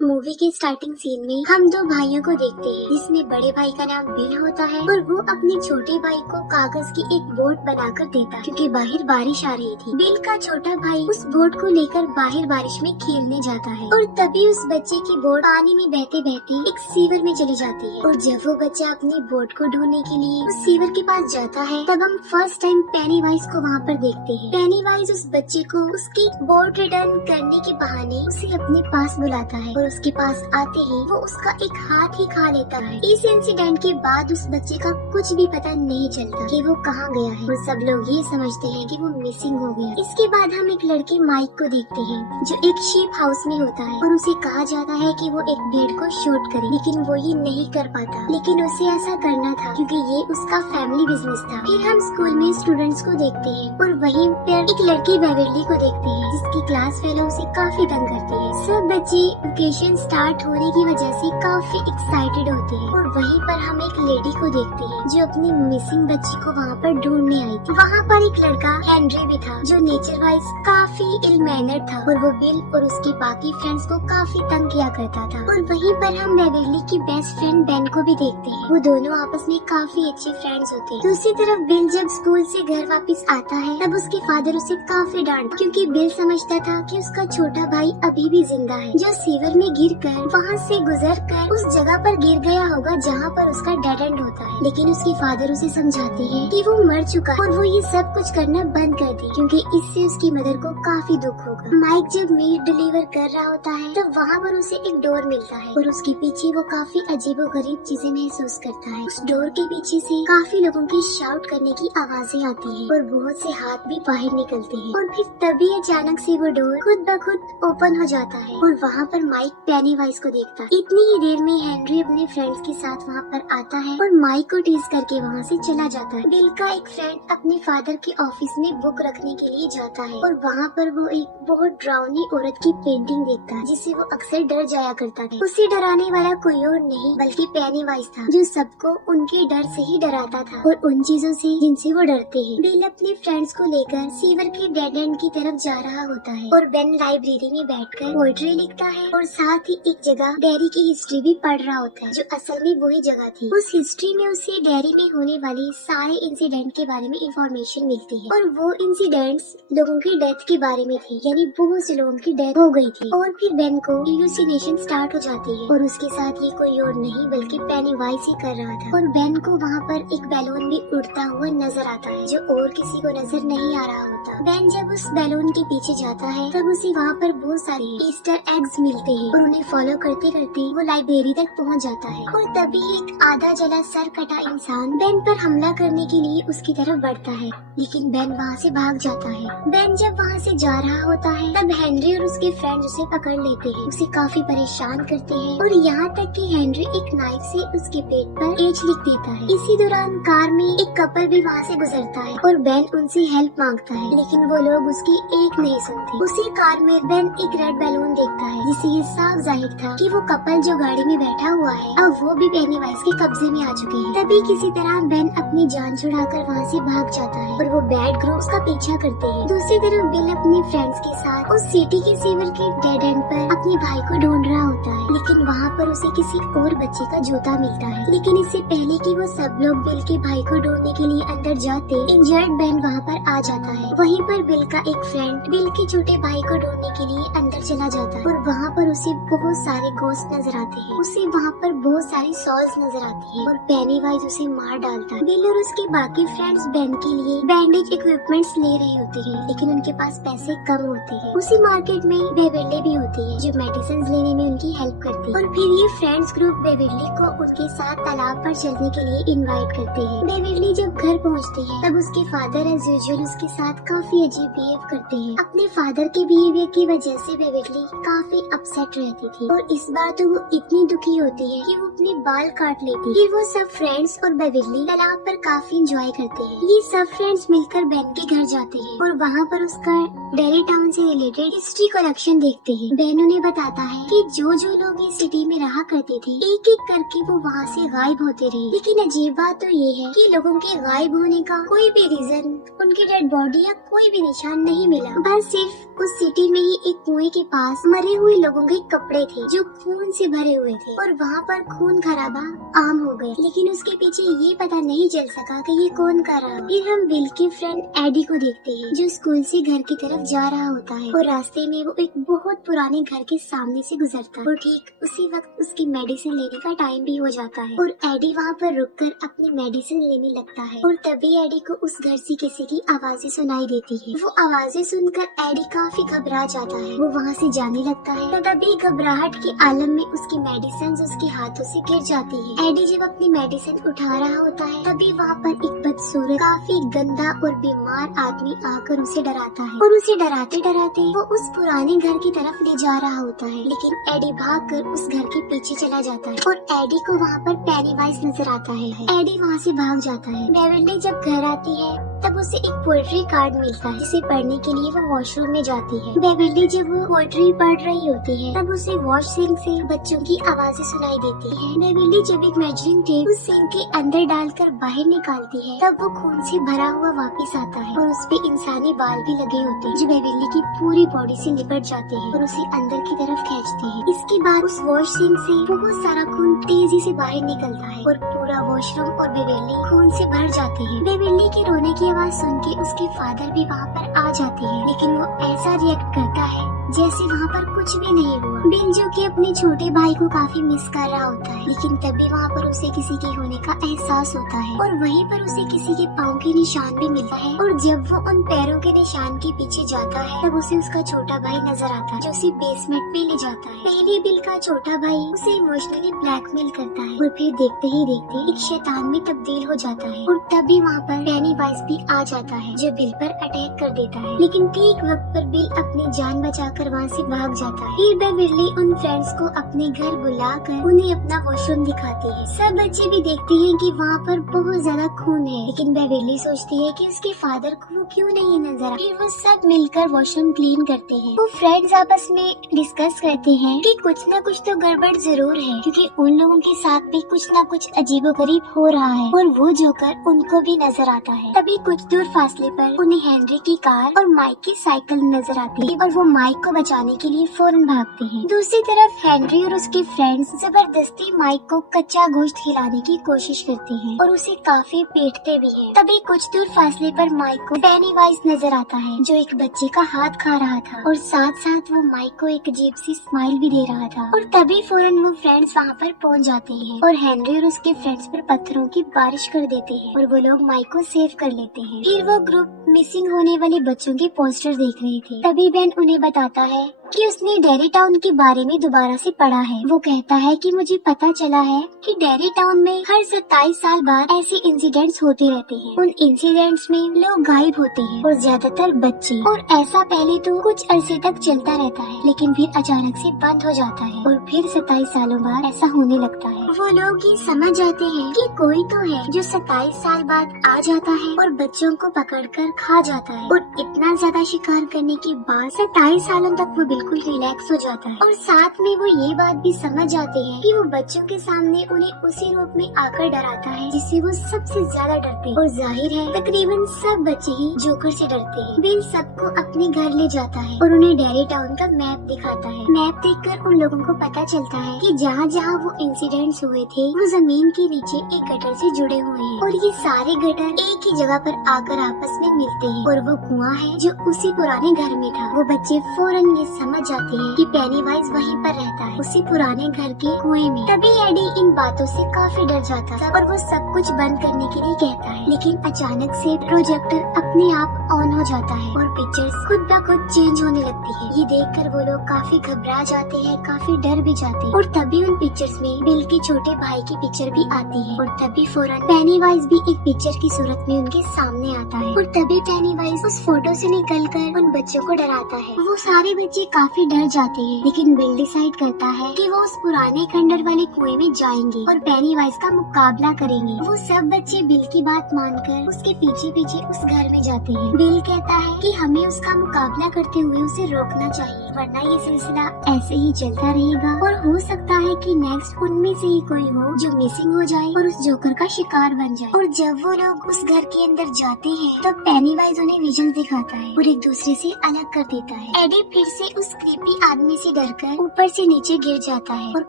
Movie के starting scene में हम दो भाइयों को देखते हैं जिसमें बड़े भाई का नाम बिल होता है और वो अपने छोटे भाई को कागज की एक बोट बनाकर देता है क्योंकि बाहर बारिश आ रही थी। बिल का छोटा भाई उस बोट को लेकर बाहर बारिश में खेलने जाता है और तभी उस बच्चे की बोट पानी में बहते बहते एक सीवर में चली जाती है। और जब वो बच्चा अपनी बोट को ढूंढने के लिए उस सीवर के पास जाता है तब हम फर्स्ट टाइम पेनीवाइज को वहाँ पर देखते हैं। पेनीवाइज उस बच्चे को उसकी बोट रिटर्न करने के बहाने उसे अपने पास बुलाता है और उसके पास आते ही वो उसका एक हाथ ही खा लेता है। इस इंसिडेंट के बाद उस बच्चे का कुछ भी पता नहीं चलता कि वो कहाँ गया है और सब लोग ये समझते हैं कि वो मिसिंग हो गया। इसके बाद हम एक लड़के माइक को देखते हैं जो एक शीप हाउस में होता है और उसे कहा जाता है कि वो एक भेड़ को शूट करे, लेकिन वो ये नहीं कर पाता। लेकिन उसे ऐसा करना था क्योंकि ये उसका फैमिली बिजनेस था। फिर हम स्कूल में स्टूडेंट्स को देखते हैं और वहीं पर एक लड़की बेवरली को देखते हैं जिसकी क्लास फेलो उसे काफी तंग करती है। सब बच्चे वेकेशन स्टार्ट होने की वजह से काफी एक्साइटेड होते हैं और वहीं पर हम एक लेडी को देखते हैं जो अपनी मिसिंग बच्ची को वहाँ पर ढूंढने आई थी। वहाँ पर एक लड़का हेनरी भी था जो नेचर वाइज काफी इल मैनर्ड था और वो बिल और उसके बाकी फ्रेंड्स को काफी तंग किया करता था। और वहीं पर हम बेवरली की बेस्ट फ्रेंड बेन को भी देखते हैं। वो दोनों आपस में काफी अच्छे फ्रेंड्स होते हैं। दूसरी तरफ बिल जब स्कूल से घर वापस आता है तब उसके फादर उसे काफी डांटता क्योंकि बिल समझता था कि उसका छोटा भाई अभी भी जिंदा है जो सीवर में गिरकर वहाँ से गुजरकर उस जगह पर गिर गया होगा जहाँ पर उसका डेड एंड होता है। लेकिन उसके फादर उसे समझाते हैं कि वो मर चुका है और वो ये सब कुछ करना बंद कर दे क्योंकि इससे उसकी मदर को काफी दुख होगा। माइक जब मीट डिलीवर कर रहा होता है तो वहाँ पर उसे एक डोर मिलता है और उसके पीछे वो काफी अजीबोगरीब चीजें महसूस करता है। उस डोर के पीछे से काफी लोगों की शाउट करने की आवाजें आती है और बहुत से हाथ भी बाहर निकलते हैं और फिर तभी अचानक से वो डोर खुद ब खुद ओपन हो जाता है और वहाँ पर माइक पेनीवाइज को देखता है। इतनी ही देर में हेनरी अपने फ्रेंड्स के साथ वहाँ पर आता है और माइक को टीज करके वहाँ से चला जाता है। बिल का एक फ्रेंड अपने फादर के ऑफिस में बुक रखने के लिए जाता है और वहाँ पर वो एक बहुत डरावनी औरत की पेंटिंग देखता है जिससे वो अक्सर डर जाया करता है। उसे डराने वाला कोई और नहीं बल्कि पेनीवाइज था जो सबको उनके डर से ही डराता था और उन चीजों से जिनसे वो डरते हैं। बिल अपने फ्रेंड्स को लेकर सीवर के डेड एंड की तरफ जा रहा होता है और बेन लाइब्रेरी में बैठकर पोएट्री लिखता है और साथ ही एक जगह डेयरी की हिस्ट्री भी पढ़ रहा होता है जो असल में वही जगह थी। उस हिस्ट्री में उसे डेयरी में होने वाले सारे इंसिडेंट के बारे में इंफॉर्मेशन मिलती है और वो इंसिडेंट्स लोगों की डेथ के बारे में थे, यानी बहुत से लोगों की डेथ हो गई थी। और फिर बेन को ह्यूसिनेशन स्टार्ट हो जाती है और उसके साथ ये कोई और नहीं बल्कि पेनीवाइज ही कर रहा था। और बेन को वहाँ पर एक बैलून भी उड़ता हुआ नजर आता है जो और किसी को नजर नहीं आ रहा होता। बेन जब उस बैलून के पीछे जाता है तब उसे वहाँ पर बहुत सारे ईस्टर एग्स मिलते हैं और उन्हें फॉलो करते करते वो लाइब्रेरी तक पहुँच जाता है और तभी एक आधा जला सर कटा इंसान बेन पर हमला करने के लिए उसकी तरफ बढ़ता है, लेकिन बेन वहाँ से भाग जाता है। बेन जब वहाँ से जा रहा होता है तब हेनरी और उसके फ्रेंड उसे पकड़ लेते हैं, उसे काफी परेशान करते हैं और यहाँ तक कि हेनरी एक नाइफ से उसके पेट पर एज लिख देता है। इसी दौरान कार में एक कपल भी वहाँ से गुजरता है और बेन उनसे हेल्प मांगता है, लेकिन वो लोग उसकी एक नहीं सुनते। उसी कार में बेन एक रेड बैलून देखता है जिससे ये साफ जाहिर था कि वो कपल जो गाड़ी में बैठा हुआ है अब वो भी पेनीवाइज के कब्जे में आ चुके हैं। तभी किसी तरह बेन अपनी जान छुड़ाकर वहाँ से भाग जाता है और वो बैड ग्रुप्स का पीछा करते हैं। दूसरी तरफ बिल अपने फ्रेंड्स के साथ उस सिटी के सीवर के डेड एंड पर अपने भाई को ढूंढ रहा होता है, लेकिन वहाँ पर उसे किसी और बच्चे का जूता मिलता है। लेकिन इससे पहले कि वो सब लोग बिल के भाई को ढूंढने के लिए अंदर जाते इंजर्ड बेन वहाँ पर आ जाता है। वहीं पर बिल का एक फ्रेंड बिल के छोटे भाई को ढूंढने के लिए अंदर चला जाता है और वहाँ पर उसे बहुत सारे गोस्ट नजर आते हैं। उसे वहाँ पर बहुत सारी सॉल्स नजर आती है और पेनीवाइज उसे मार डालता है। बिल और उसके बाकी फ्रेंड्स बेन के लिए बैंडेज इक्विपमेंट्स ले रहे होते हैं, लेकिन उनके पास पैसे कम होते हैं। उसी मार्केट में बेवरली भी होती है जो मेडिसिन लेने में उनकी हेल्प करती है और फिर ये फ्रेंड्स ग्रुप बेवरली को उसके साथ तालाब पर चलने के लिए इनवाइट करते हैं। बेवरली जब घर पहुँचती है तब उसके फादर एज यूजुअल उसके साथ काफी अजीब बिहेव करते हैं। अपने फादर के बिहेवियर की वजह से बेवरली काफी अपसेट रहती थी और इस बार तो वो इतनी दुखी होती है कि वो अपने बाल काट लेती है। फिर वो सब फ्रेंड्स और बेवरली तालाब पर काफी एंजॉय करते हैं। ये सब फ्रेंड्स मिलकर बेन के घर जाते हैं और वहाँ पर उसका डेरी टाउन से रिलेटेड हिस्ट्री कलेक्शन देखते हैं। बेन उन्हें बताता है कि जो लोग इस सिटी में रहा करते थे एक एक करके वो वहाँ से गायब होते रहे, लेकिन अजीब बात तो ये है कि लोगों के गायब होने का कोई भी रीजन, उनकी डेड बॉडी या कोई भी निशान नहीं मिला। बस सिर्फ उस सिटी में ही एक कुएं के पास मरे हुए लोगों के कपड़े थे जो खून से भरे हुए थे और वहाँ पर खून खराबा आम हो गए, लेकिन उसके पीछे ये पता नहीं चल सका कि ये कौन कर रहा है। फिर हम बिल के फ्रेंड एडी को देखते हैं जो स्कूल से घर की तरफ जा रहा होता है और रास्ते में वो एक बहुत पुराने घर के सामने से गुजरता है और ठीक उसी वक्त उसकी मेडिसिन लेने का टाइम भी हो जाता है और एडी वहाँ पर रुककर अपनी मेडिसिन लेने लगता है और तभी एडी को उस घर से किसी की आवाजें सुनाई देती है। वो आवाजें सुनकर एडी काफी घबरा जाता है। वो वहाँ से जाने लगता है, तभी घबराहट के आलम में उसकी मेडिसिन उसके हाथों से गिर जाती है। एडी जब अपनी मेडिसिन उठा रहा होता है तभी वहाँ पर एक बदसूरत काफी गंदा और बीमार आदमी आकर उसे डराता है और उसे डराते डराते वो उस पुराने घर की तरफ ले जा रहा होता है, लेकिन एडी भागकर उस घर के पीछे चला जाता है और एडी को वहाँ पर पेनीवाइज नजर आता है। एडी वहाँ से भाग जाता है। बेवर्ली जब घर आती है तब उसे एक पोएट्री कार्ड मिलता है जिसे पढ़ने के लिए वो वॉशरूम में जाती है। बेवर्ली जब वो पोएट्री पढ़ रही होती है तब उसे वॉश सिंक से बच्चों की आवाजें सुनाई देती है। बेवर्ली जब एक मेजरिंग टेप उस सिंक के अंदर डालकर बाहर निकालती है तब वो खून से भरा हुआ वापस आता है और उस पे इंसानी बाल भी लगे होते हैं जो बेवर्ली की पूरी बॉडी से लिपट जाते हैं और उसे अंदर की तरफ खींचते हैं। इसके बाद उस वॉश सिंक से बहुत सारा खून तेजी से बाहर निकलता है और पूरा वॉशरूम और बेवर्ली खून से भर जाते हैं। बेवर्ली के रोने की आवाज सुन के उसके फादर भी वहाँ पर आ जाते हैं, लेकिन वो ऐसा रिएक्ट करता है जैसे वहाँ पर कुछ भी नहीं हुआ। बिल जो कि अपने छोटे भाई को काफी मिस कर रहा होता है, लेकिन तभी वहाँ पर उसे किसी के होने का एहसास होता है और वहीं पर उसे किसी के पाँव के निशान भी मिलता है और जब वो उन पैरों के निशान के पीछे जाता है तब उसे उसका छोटा भाई नजर आता है जो उसे बेसमेंट में ले जाता है। पहले बिल का छोटा भाई उसे इमोशनली ब्लैकमेल करता है और फिर देखते ही देखते एक शैतान में तब्दील हो जाता है और तभी वहाँ पर पेनीवाइज भी आ जाता है जो बिल पर अटैक कर देता है, लेकिन ठीक वक्त पर बिल अपनी जान बचाकर वहाँ से भाग जाता है। फिर बेवर्ली उन फ्रेंड्स को अपने घर बुलाकर उन्हें अपना वॉशरूम दिखाती है। सब बच्चे भी देखते हैं कि वहाँ पर बहुत ज्यादा खून है, लेकिन बेवर्ली सोचती है कि उसके फादर को वो क्यों नहीं नजर आ। फिर वो सब मिलकर वॉशरूम क्लीन करते हैं। वो फ्रेंड्स आपस में डिस्कस करते हैं कि कुछ न कुछ तो गड़बड़ जरूर है, क्योंकि उन लोगों के साथ भी कुछ न कुछ अजीबोगरीब हो रहा है और वो जोकर उनको भी नजर आता है। तभी कुछ दूर फासले पर उन्हें हेनरी की कार और माइक की साइकिल नजर आती है और वो माइक को बचाने के लिए फौरन भागते हैं। दूसरी तरफ हेनरी और उसके फ्रेंड्स जबरदस्ती माइक को कच्चा गोश्त खिलाने की कोशिश करते हैं और उसे काफी पीटते भी हैं। तभी कुछ दूर फासले पर माइक को पेनीवाइज नजर आता है जो एक बच्चे का हाथ खा रहा था और साथ साथ वो माइक को एक अजीब सी स्माइल भी दे रहा था और तभी फौरन वो फ्रेंड्स वहाँ पर पहुँच जाते हैं और हेनरी और उसके फ्रेंड्स पर पत्थरों की बारिश कर देते हैं और वो लोग माइक को सेव कर लेते हैं। फिर वो ग्रुप मिसिंग होने वाले बच्चों के पोस्टर देख रहे थे। तभी बेन उन्हें बताता है कि उसने डेरी टाउन के बारे में दोबारा से पढ़ा है। वो कहता है कि मुझे पता चला है कि डेरी टाउन में हर 27 साल बाद ऐसे इंसिडेंट्स होते रहते हैं। उन इंसिडेंट्स में लोग गायब होते हैं और ज्यादातर बच्चे, और ऐसा पहले तो कुछ अरसे तक चलता रहता है लेकिन फिर अचानक से बंद हो जाता है और फिर 27 सालों बाद ऐसा होने लगता है। वो लोग ये समझ जाते हैं कि कोई तो है जो 27 साल बाद आ जाता है और बच्चों को पकड़कर खा जाता है और इतना ज्यादा शिकार करने के बाद 27 सालों तक वो बिल्कुल रिलैक्स हो जाता है और साथ में वो ये बात भी समझ जाते हैं कि वो बच्चों के सामने उन्हें उसी रूप में आकर डराता है जिससे वो सबसे ज्यादा डरते हैं और जाहिर है तकरीबन सब बच्चे ही जोकर से डरते हैं। बिल सबको अपने घर ले जाता है और उन्हें डेरी टाउन का मैप दिखाता है। मैप देखकर उन लोगों को पता चलता है कि जहाँ जहाँ वो इंसिडेंट्स हुए थे वो जमीन के नीचे एक गटर से जुड़े हुए हैं और ये सारे गटर एक ही जगह पर आकर आपस में मिलते हैं और वो कुआं है जो उसी पुराने घर में था। वो बच्चे फौरन ये समझ जाते हैं कि पेनीवाइज वहीं पर रहता है उसी पुराने घर के कुएं में। तभी एडी इन बातों से काफी डर जाता था और वो सब कुछ बंद करने के लिए कहता है, लेकिन अचानक से प्रोजेक्टर अपने आप ऑन हो जाता है और पिक्चर्स खुद ब खुद चेंज होने लगती है। ये देखकर वो लोग काफी घबरा जाते हैं, काफी डर भी जाते हैं और तभी उन पिक्चर्स में बिल के छोटे भाई की पिक्चर भी आती है और तभी फौरन पेनीवाइज भी एक पिक्चर की सूरत में उनके सामने आता है और तभी पेनीवाइज उस फोटो से निकलकर उन बच्चों को डराता है। वो सारे बच्चे काफी डर जाते हैं, लेकिन बिल डिसाइड करता है कि वो उस पुराने खंडर वाले कुएं में जाएंगे और पेनीवाइज का मुकाबला करेंगे। वो सब बच्चे बिल की बात मानकर उसके पीछे पीछे उस घर में जाते हैं। बिल कहता है कि हमें उसका मुकाबला करते हुए उसे रोकना चाहिए, वरना ये सिलसिला ऐसे ही चलता रहेगा और हो सकता है कि कि नेक्स्ट उनमें से ही कोई हो जो मिसिंग हो जाए और उस जोकर का शिकार बन जाए। और जब वो लोग उस घर के अंदर जाते हैं तब पेनीवाइज उन्हें विजन दिखाता है और एक दूसरे से अलग कर देता है। एडी फिर से उस क्रीपी आदमी से डरकर ऊपर से नीचे गिर जाता है और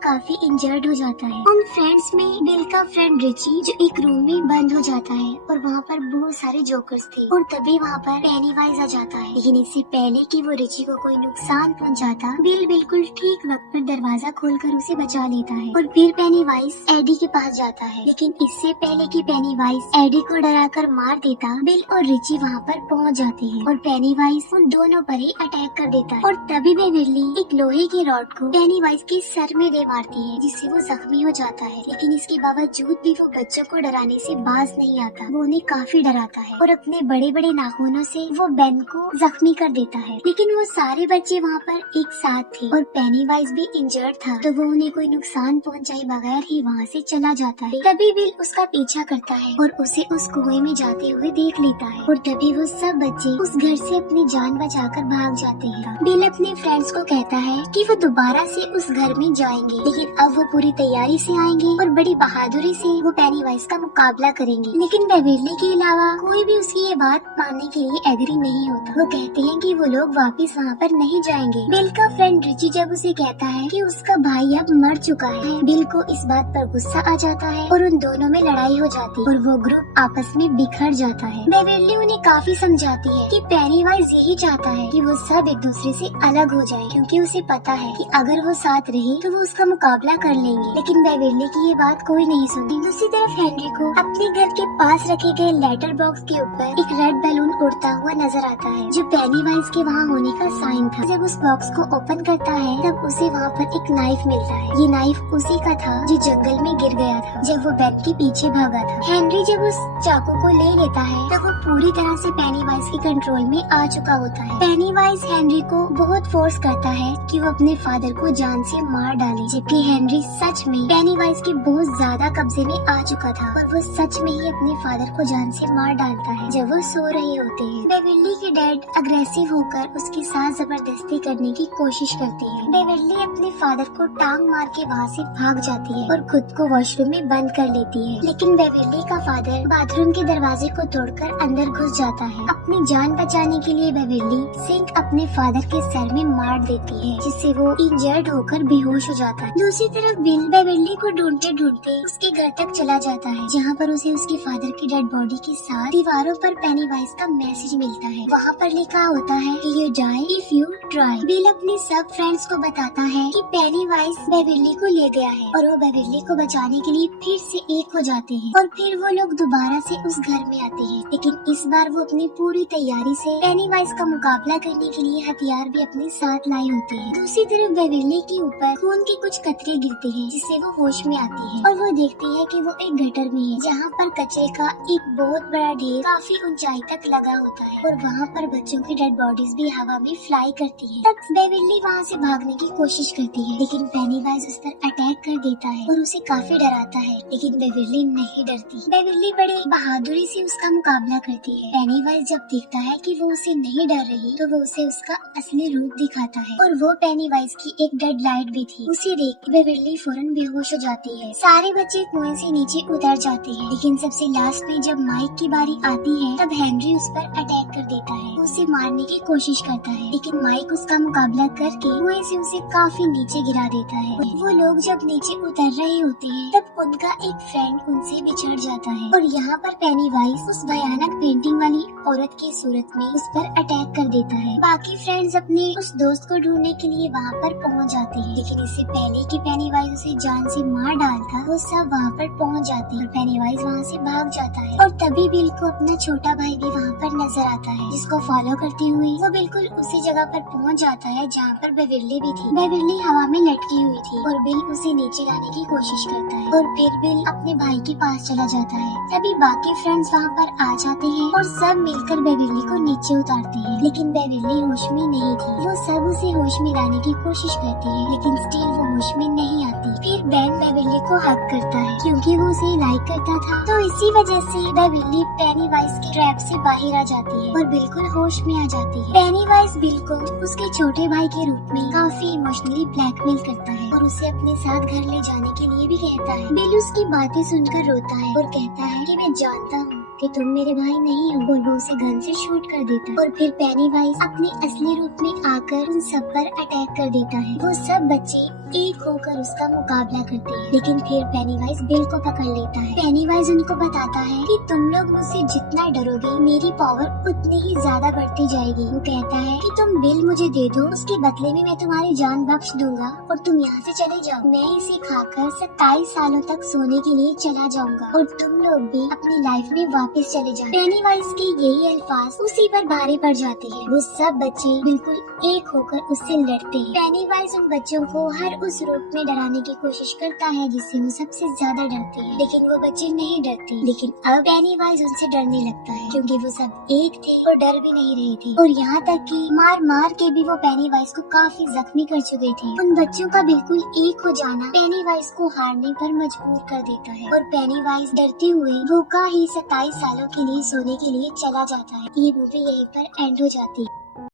काफी इंजर्ड हो जाता है। उन फ्रेंड्स में बिल का फ्रेंड रिची जो एक रूम में बंद हो जाता है और वहाँ पर बहुत सारे जोकर्स थे और तभी वहाँ पर पेनीवाइज आ जाता है। लेकिन इससे पहले कि वो रिची को कोई नुकसान पहुँचाता, बिल बिल्कुल ठीक वक्त पर दरवाजा खोलकर उसे बचा लेता है और फिर पेनीवाइज एडी के पास जाता है। लेकिन इससे पहले कि पेनीवाइज एडी को डराकर मार देता, बिल और रिची वहाँ पर पहुँच जाते हैं और पेनीवाइज उन दोनों पर ही अटैक कर देता है। और तभी बेविरली एक लोहे की रॉड को पेनीवाइज के सर में दे मारती है जिससे वो जख्मी हो जाता है। लेकिन इसके बावजूद भी वो बच्चों को डराने से बाज नहीं आता, वो उन्हें काफी डराता है और अपने बड़े बड़े नाखूनों से वो बेन को जख्मी कर देता है। लेकिन वो सारे बच्चे वहाँ पर एक साथ थे और पेनीवाइज भी इंजर्ड था, तो वो उन्हें कोई नुकसान पहुँचाए बगैर ही वहाँ से चला जाता है। तभी बिल उसका पीछा करता है और उसे उस कुएं में जाते हुए देख लेता है और तभी वो सब बच्चे उस घर से अपनी जान बचाकर भाग जाते हैं। बिल अपने फ्रेंड्स को कहता है कि वो दोबारा से उस घर में जाएंगे, लेकिन अब वो पूरी तैयारी से आएंगे और बड़ी बहादुरी से वो पेनीवाइज का मुकाबला करेंगे। लेकिन बेविरली के अलावा कोई भी उसकी ये बात मानने के लिए एग्री नहीं होता। वो कहते हैं कि वो लोग वापस वहाँ पर नहीं जाएंगे। बिल का फ्रेंड रिची जब उसे कहता है कि उसका भाई अब मर चुका है, बिल को इस बात पर गुस्सा आ जाता है और उन दोनों में लड़ाई हो जाती है और वो ग्रुप आपस में बिखर जाता है। बेविरली उन्हें काफी समझाती है कि पेनीवाइज यही चाहता है कि वो सब एक दूसरे से अलग हो जाए, क्योंकि उसे पता है कि अगर वो साथ रहे तो वो उसका मुकाबला कर लेंगे। लेकिन बेविरली की ये बात कोई नहीं सुनती। दूसरी तरफ हेनरी को अपने घर के पास रखे गए लेटर बॉक्स के ऊपर एक रेड बैलून उड़ता हुआ नजर आता है जो पेनीवाइज के वहाँ होने का साइन था। जब उस बॉक्स को ओपन करता है तब उसे वहाँ पर एक नाइफ मिलता है। ये नाइफ उसी का था जो जंगल में गिर गया था जब वो बेन के पीछे भागा था। हेनरी जब उस चाकू को ले लेता है तब वो पूरी तरह से पेनीवाइज के कंट्रोल में आ चुका होता है। पेनीवाइज हेनरी को बहुत फोर्स करता है कि वो अपने फादर को जान से मार डाले, जबकि हेनरी सच में पेनीवाइज के बहुत ज्यादा कब्जे में आ चुका था और वो सच में ही अपने फादर को जान से मार डालता है जब वो सो रहे होते हैं। बेविरली के डैड अग्रेसिव होकर उसके साथ जबरदस्ती करने की कोशिश करते हैं। बेविरली अपने फादर को टांग मार के वहाँ से भाग जाती है और खुद को वॉशरूम में बंद कर लेती है। लेकिन बेविरली का फादर बाथरूम के दरवाजे को तोड़कर अंदर घुस जाता है। अपनी जान बचाने के लिए बेविरली सिंक अपने फादर के सर में मार देती है जिससे वो इंजर्ड होकर बेहोश हो जाता है। दूसरी तरफ बिल बेविरली को ढूंढते ढूंढते उसके घर तक चला जाता है जहाँ पर उसे उसके फादर की डेड बॉडी के साथ दीवारों पर पेनीवाइज का मैसेज मिलता है। वहाँ पर लिखा होता है कि you die if you try. Bill अपने सब फ्रेंड्स को बताता है कि पेनीवाइज बेविरली को ले गया है और वो बेविरली को बचाने के लिए फिर से एक हो जाते हैं और फिर वो लोग दोबारा से उस घर में आते हैं। लेकिन इस बार वो अपनी पूरी तैयारी से पेनीवाइज का मुकाबला करने के लिए हथियार भी अपने साथ लाए होते हैं। दूसरी तरफ बेविरली के ऊपर खून के कुछ कतरे गिरते हैं जिससे वो होश में आती है और वो देखती है कि वो एक गटर में है जहाँ पर कचरे का एक बहुत बड़ा ढेर काफी ऊंचाई तक लगा होता है और वहाँ पर बच्चों की डेड बॉडीज भी हवा में फ्लाई करती है। तब बेविरली वहाँ से भागने की कोशिश करती है लेकिन पेनीवाइज उस पर अटैक कर देता है और उसे काफी डराता है। लेकिन बेविरली नहीं डरती। बेविरली बड़े बहादुरी से उसका मुकाबला करती है। पेनीवाइज जब देखता है कि वो उसे नहीं डर रही तो वो उसे उसका असली रूप दिखाता है और वो पेनीवाइज की एक डेड लाइट भी थी। उसे देख के बेविरली फौरन बेहोश हो जाती है। सारे बच्चे कुएं से नीचे उतर जाते हैं लेकिन सबसे लास्ट में जब माइक की बारी आती है तब हेनरी उस पर अटैक कर देता है। उसे मारने की कोशिश करता है लेकिन माइक उसका मुकाबला करके कुएं से उसे काफी नीचे गिरा देता है। वो लोग जब नीचे उतर रहे होते हैं तब उनका एक फ्रेंड उनसे बिछड़ जाता है और यहाँ पर पेनीवाइज उस भयानक पेंटिंग वाली औरत की सूरत में उस पर अटैक कर देता है। बाकी फ्रेंड्स अपने उस दोस्त को ढूंढने के लिए वहाँ पर पहुँच जाते हैं लेकिन इससे पहले कि पेनीवाइज उसे जान से मार डालता वो सब वहाँ पर पहुँच जाते हैं और पेनीवाइज वहाँ से भाग जाता है। और तभी बिल को अपना छोटा भाई भी वहाँ पर नजर आता है जिसको फॉलो करते हुए वो बिल्कुल उसी जगह पर पहुँच जाता है जहाँ पर बेविरली भी थी। बेविरली हवा में लटकी हुई थी और बिल उसे नीचे लाने की कोशिश करता है और फिर बिल अपने भाई के पास चला जाता है। तभी बाकी फ्रेंड्स वहाँ पर आ जाते हैं और सब मिलकर बेविरली को नीचे उतारते हैं लेकिन बेविरली होश में नहीं थी। वो सब उसे होश में लाने की कोशिश करते हैं लेकिन स्टिल वो होश में नहीं आती। फिर बेन बेविरली को हक करता है क्योंकि वो उसे लाइक करता था, तो इसी वजह से बेविरली पेनीवाइज की ट्रैप से बाहर आ जाती है और बिल्कुल होश में आ जाती है। पेनीवाइज बिल को उसके छोटे भाई के रूप में काफी इमोशनली ब्लैकमेल करता है और उसे अपने साथ घर ले जाने के लिए भी कहता है। बिल उसकी बातें सुनकर रोता है और कहता है कि मैं जानता हूँ कि तुम मेरे भाई नहीं हो, और वो उसे गन से शूट कर देता है। और फिर पेनीवाइज अपने असली रूप में आकर उन सब पर अटैक कर देता है। वो सब बच्चे एक होकर उसका मुकाबला करते हैं, लेकिन फिर पेनीवाइज बिल को पकड़ लेता है। पेनीवाइज उनको बताता है कि तुम लोग मुझसे जितना डरोगे मेरी पावर उतनी ही ज्यादा बढ़ती जाएगी। वो कहता है कि तुम बिल मुझे दे दो, उसके बदले में मैं तुम्हारी जान बख्श दूंगा और तुम यहाँ से चले जाओ। मैं इसे खाकर 27 सालों तक सोने के लिए चला जाऊंगा और तुम लोग भी अपनी लाइफ में वापस चले जाओ। पेनीवाइज के यही अल्फाज उसी पर भारी पड़ जाते हैं। वो सब बच्चे बिल्कुल एक होकर उससे लड़ते हैं। पेनीवाइज उन बच्चों को हर उस रूप में डराने की कोशिश करता है जिससे वो सबसे ज्यादा डरते हैं, लेकिन वो बच्चे नहीं डरते। लेकिन अब पेनीवाइज उनसे डरने लगता है क्योंकि वो सब एक थे और डर भी नहीं रहे थे, और यहाँ तक कि मार मार के भी वो पेनीवाइज को काफी जख्मी कर चुके थे। उन बच्चों का बिल्कुल एक हो जाना पेनीवाइज को हारने पर मजबूर कर देता है और पेनीवाइज डरते हुए भूखा ही 27 सालों के लिए सोने के लिए चला जाता है। ये मूवी यहीं पर एंड हो जाती है।